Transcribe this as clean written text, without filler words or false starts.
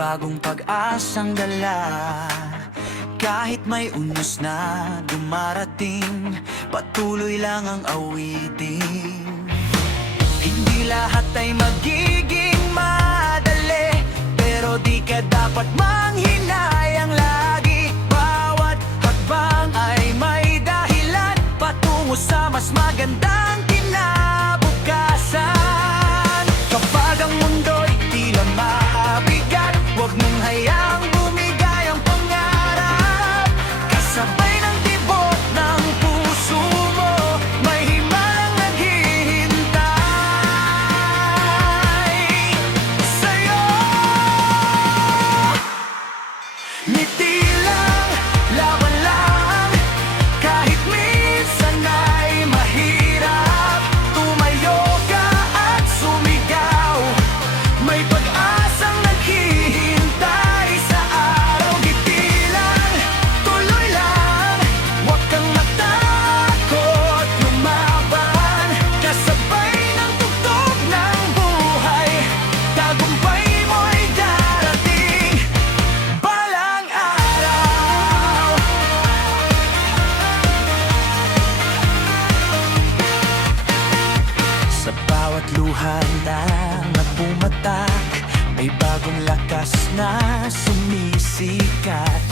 bagong pag-asang dala. Kahit may unos na dumarating, patuloy lang ang awitin. Hindi lahat ay magiging madali, pero di ka dapat manghinayang lagi. Bawat hakbang ay may dahilan patungo sa mas magandang kinabukasan. Kapag ang mundo'y tila mabigat, huwag mong hayaang bumigay ang pangarap. Kasabay ng tibok ng puso mo, may himalang naghihintay sa'yo. Ngiti lang, laban lang, kahit minsan ay mahirap. Tumayo ka at sumigaw, may pag-asang naghihintay sa araw. Ngiti lang, tuloy lang, huwag kang matakot lumaban. Kasabay ng tugtog ng buhay, tagumpay mo'y darating balang araw. Sa bawat luha na pumatak, may bagong lakas na sumisikat.